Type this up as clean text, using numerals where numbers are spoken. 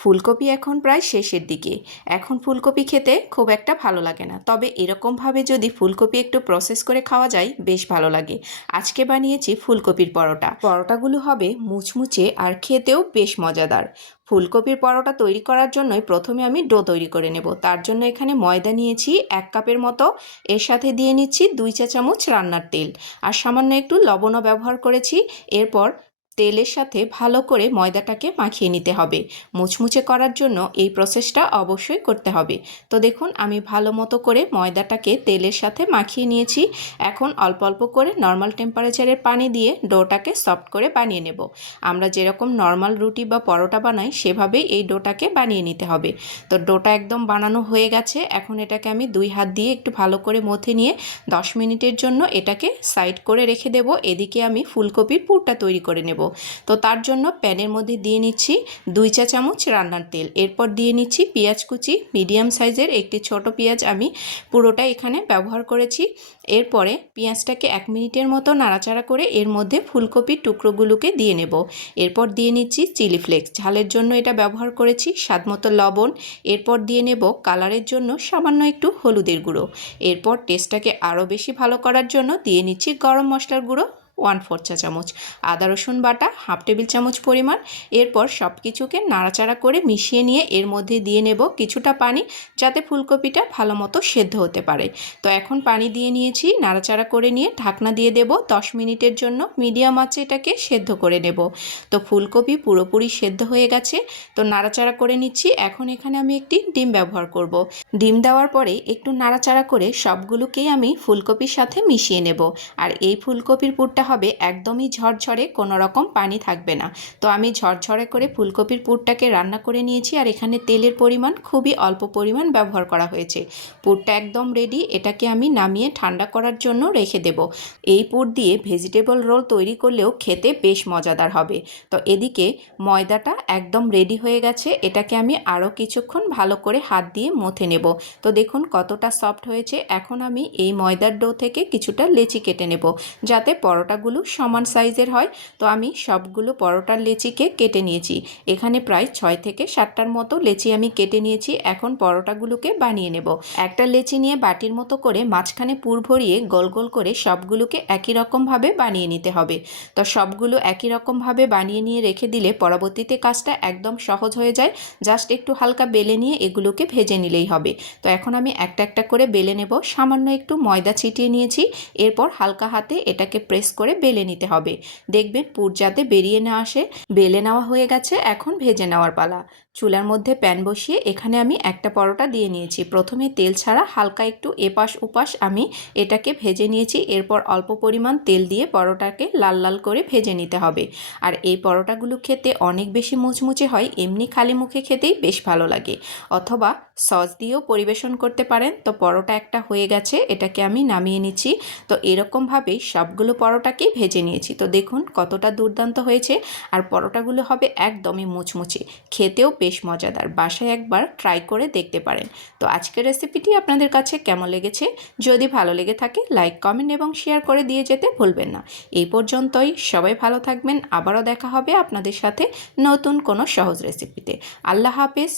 ফুলকপি এখন প্রায় শেষের দিকে। এখন ফুলকপি খেতে খুব একটা ভালো লাগে না, তবে এরকমভাবে যদি ফুলকপি একটু প্রসেস করে খাওয়া যায় বেশ ভালো লাগে। আজকে বানিয়েছি ফুলকপির পরোটা। পরোটাগুলো হবে মুচমুচে আর খেতেও বেশ মজাদার। ফুলকপির পরোটা তৈরি করার জন্যই প্রথমে আমি ডো তৈরি করে নেব। তার জন্য এখানে ময়দা নিয়েছি 1 কাপের মতো, এর সাথে দিয়ে নিচ্ছি 2 চা চামচ রান্নার তেল আর সামান্য একটু লবণও ব্যবহার করেছি। এরপর তেলের সাথে ভালো করে ময়দাটাকে মাখিয়ে নিতে হবে। মুচমুচে করার জন্য এই প্রসেসটা অবশ্যই করতে হবে। তো দেখুন আমি ভালো মতো করে ময়দাটাকে তেলের সাথে মাখিয়ে নিয়েছি। এখন অল্প অল্প করে নর্মাল টেম্পারেচারের পানি দিয়ে ডোটাকে সফট করে বানিয়ে নেব। আমরা যেরকম নর্মাল রুটি বা পরোটা বানাই সেভাবেই এই ডোটাকে বানিয়ে নিতে হবে। তো ডোটা একদম বানানো হয়ে গেছে। এখন এটাকে আমি 2 হাত দিয়ে একটু ভালো করে মথে নিয়ে 10 মিনিটের জন্য এটাকে সাইড করে রেখে দেব। এদিকে আমি ফুলকপির পুরটা তৈরি করে নেব। তো তার জন্য প্যানের মধ্যে দিয়ে নিচ্ছি 2 চা চামচ রান্নার তেল। এরপর দিয়ে নিচ্ছি পেঁয়াজ কুচি, মিডিয়াম সাইজের একটি ছোট পেঁয়াজ আমি পুরোটা এখানে ব্যবহার করেছি। এরপরে পেঁয়াজটাকে 1 মিনিটের মতো নাড়াচাড়া করে এর মধ্যে ফুলকপির টুকরোগুলোকে দিয়ে নেব। এরপর দিয়ে নিচ্ছি চিলি ফ্লেক্স, ঝালের জন্য এটা ব্যবহার করেছি, স্বাদমতো লবণ। এরপর দিয়ে নেব কালারের জন্য সামান্য একটু হলুদের গুঁড়ো। এরপর টেস্টটাকে আরও বেশি ভালো করার জন্য দিয়ে নিচ্ছি গরম মশলার গুঁড়ো 1/4 চা চামচ, আদা রসুন বাটা 1/2 টেবিল চামচ পরিমাণ। এরপর সব কিছুকে নাড়াচাড়া করে মিশিয়ে নিয়ে এর মধ্যে দিয়ে নেব কিছুটা পানি, যাতে ফুলকপিটা ভালো মতো সেদ্ধ হতে পারে। তো এখন পানি দিয়ে নিয়েছি, নাড়াচাড়া করে নিয়ে ঢাকনা দিয়ে দেব 10 মিনিটের জন্য। মিডিয়াম আঁচে এটাকে সেদ্ধ করে নেব। তো ফুলকপি পুরোপুরি সেদ্ধ হয়ে গেছে। তো নাড়াচাড়া করে নিচ্ছি। এখন এখানে আমি একটি ডিম ব্যবহার করব। ডিম দেওয়ার পরে একটু নাড়াচাড়া করে সবগুলোকেই আমি ফুলকপির সাথে মিশিয়ে নেব। আর এই ফুলকপির পুরটা হবে একদমই ঝরঝরে, কোনো রকম পানি থাকবে না। তো আমি ঝরঝরে করে ফুলকপির পুরটাকে রান্না করে নিয়েছি। আর এখানে তেলের পরিমাণ খুবই অল্প পরিমাণ ব্যবহার করা হয়েছে। পুরটা একদম রেডি। এটাকে আমি নামিয়ে ঠান্ডা করার জন্য রেখে দেব। এই পুর দিয়ে ভেজিটেবল রোল তৈরি করলেও খেতে বেশ মজাদার হবে। তো এদিকে ময়দাটা একদম রেডি হয়ে গেছে। এটাকে আমি আরও কিছুক্ষণ ভালো করে হাত দিয়ে মথে নেব। তো দেখুন কতটা সফট হয়েছে। এখন আমি এই ময়দার ডো থেকে কিছুটা লেচি কেটে নেব, যাতে পরোটাগুলো সমান সাইজের হয়। তো আমি সবগুলো পরোটার লেচিকে কেটে নিয়েছি। এখানে প্রায় 6 থেকে 7টার মতো লেচি আমি কেটে নিয়েছি। এখন পরোটাগুলোকে বানিয়ে নেব। একটা লেচি নিয়ে বাটির মতো করে মাঝখানে পুর ভরিয়ে গোল গোল করে সবগুলোকে একই রকমভাবে বানিয়ে নিতে হবে। তো সবগুলো একই রকমভাবে বানিয়ে নিয়ে রেখে দিলে পরবর্তীতে কাজটা একদম সহজ হয়ে যায়। জাস্ট একটু হালকা বেলে নিয়ে এগুলোকে ভেজে নিলেই হবে। তো এখন আমি একটা একটা করে বেলে নেব। সামান্য একটু ময়দা ছিটিয়ে নিয়েছি। এরপর হালকা হাতে এটাকে প্রেস করে বেলে নিতে হবে। দেখবেন পুর যাতে বেরিয়ে না আসে। বেলে নেওয়া হয়ে গেছে, এখন ভেজে নেওয়ার পালা। চুলার মধ্যে প্যান বসিয়ে এখানে আমি একটা পরোটা দিয়ে নিয়েছি। প্রথমে তেল ছাড়া হালকা একটু এপাশ ওপাশ আমি এটাকে ভেজে নিয়েছি। এরপর অল্প পরিমাণ তেল দিয়ে পরোটাকে লাল লাল করে ভেজে নিতে হবে। আর এই পরোটাগুলো খেতে অনেক বেশি মুচমুচে হয়। এমনি খালি মুখে খেতেই বেশ ভালো লাগে, অথবা সস দিয়েও পরিবেশন করতে পারেন। তো পরোটা একটা হয়ে গেছে, এটাকে আমি নামিয়ে নিচ্ছি। তো এরকমভাবেই সবগুলো পরোটাকেই ভেজে নিয়েছি। তো দেখুন কতটা দুর্দান্ত হয়েছে। আর পরোটাগুলো হবে একদমই মুচমুচে, খেতেও বেশ মজাদার। বাসায় একবার ট্রাই করে দেখতে পারেন। তো আজকের রেসিপিটি আপনাদের কাছে কেমন লেগেছে? যদি ভালো লেগে থাকে লাইক, কমেন্ট এবং শেয়ার করে দিয়ে যেতে ভুলবেন না। এই পর্যন্তই, সবাই ভালো থাকবেন। আবারও দেখা হবে আপনাদের সাথে নতুন কোনো সহজ রেসিপিতে। আল্লাহ হাফেজ।